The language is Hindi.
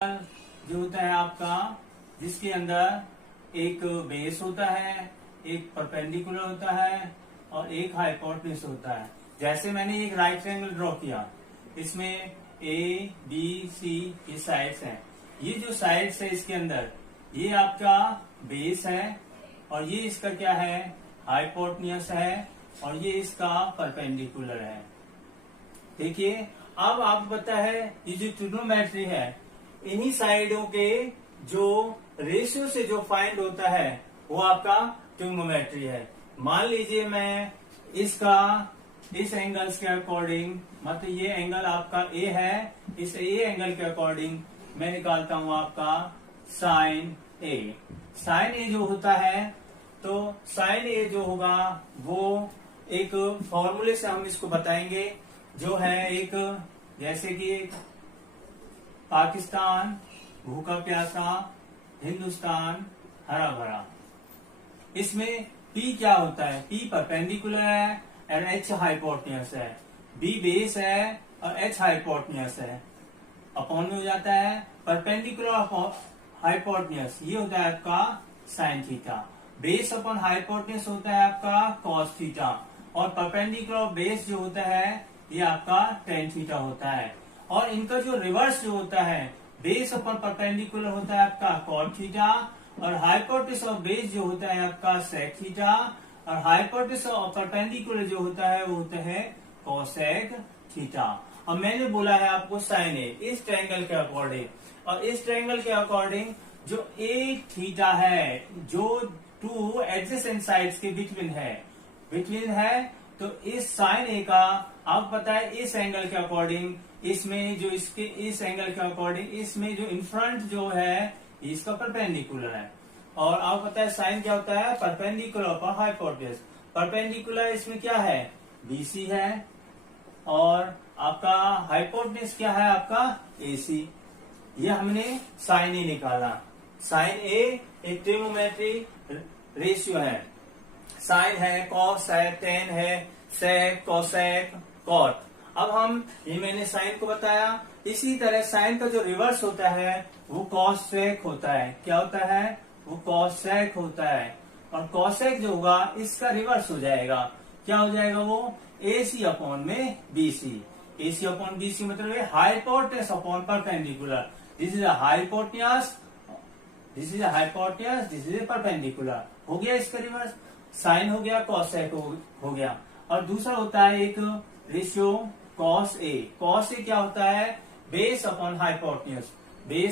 जो होता है आपका, जिसके अंदर एक बेस होता है, एक परपेंडिकुलर होता है और एक हाइपोटेन्यूज होता है। जैसे मैंने एक राइट ट्रायंगल ड्रॉ किया, इसमें ए बी सी ये साइड्स हैं। ये जो साइड्स है इसके अंदर, ये आपका बेस है और ये इसका क्या है, हाइपोटेन्यूज है और ये इसका परपेंडिकुलर है। देखिए अब आपको पता है ये जो ट्रिग्नोमेट्री है, इन्हीं साइडों के जो रेशियो से जो फाइंड होता है वो आपका ट्रिग्नोमेट्री है। मान लीजिए मैं इसका इस एंगल्स के अकॉर्डिंग, मतलब ये एंगल आपका ए है, इस ए एंगल के अकॉर्डिंग मैं निकालता हूं आपका साइन ए। साइन ए जो होता है, तो साइन ए जो होगा वो एक फॉर्मूले से हम इसको बताएंगे, जो है एक, जैसे कि पाकिस्तान भूखा प्यासा, हिंदुस्तान हरा भरा। इसमें P क्या होता है, P परपेंडिकुलर है और H हाइपोटेन्यूज है, B बेस है और H हाइपोटेन्यूज है। अपॉन में हो जाता है परपेंडिकुलर हाइपोटेन्यूज, ये होता है आपका sine theta. Base upon hypotenuse होता है आपका कॉस थीटा और परपेंडिकुलर बेस जो होता है ये आपका टेन थीटा होता है। और इनका जो रिवर्स जो होता है, बेस अपॉन परपेंडिकुलर होता है आपका कॉट थीटा और हाइपोटेन्यूज ऑफ बेस जो होता है आपका सेक थीटा और हाइपोटेन्यूज ऑफ परपेंडिकुलर जो होता है वो होता है कोसेक थीटा। अब मैंने बोला है आपको साइन ए इस ट्रायंगल के अकॉर्डिंग, और इस ट्रायंगल के अकॉर्डिंग जो ए थीटा है जो टू एडजेसेंट साइड्स के बिटवीन है, तो इस साइन ए का आपको पता है इस एंगल के अकॉर्डिंग, इसमें जो इसके इस एंगल के अकॉर्डिंग इसमें जो इन फ्रंट जो है इसका परपेंडिकुलर है। और आपको पता है साइन क्या होता है, परपेंडिकुलर अपॉन हाइपोटेन्यूज। परपेंडिकुलर इसमें क्या है, बीसी है और आपका हाइपोटेन्यूज क्या है आपका एसी। ये हमने साइन ए निकाला। साइन ए एक ट्रिग्नोमेट्री रेशियो है, साइन है, कॉस है, टेन है, सेक, कोसेक, कॉट। अब हम ये मैंने साइन को बताया, इसी तरह साइन का जो रिवर्स होता है वो कॉसेक होता है। क्या होता है, वो कॉसेक होता है। और कॉसेक जो होगा इसका रिवर्स हो जाएगा, क्या हो जाएगा वो एसी अपॉन में बीसी। एसी अपॉन बीसी मतलब hypotenuse upon perpendicular. This is hypotenuse, this is hypotenuse, this is perpendicular. हो गया इसका रिवर्स, साइन हो गया, कॉसेक हो गया। और दूसरा होता है एक ratio cos A. Cos A क्या होता है, बेस अपॉन हाइपोटेन्यूज। बेस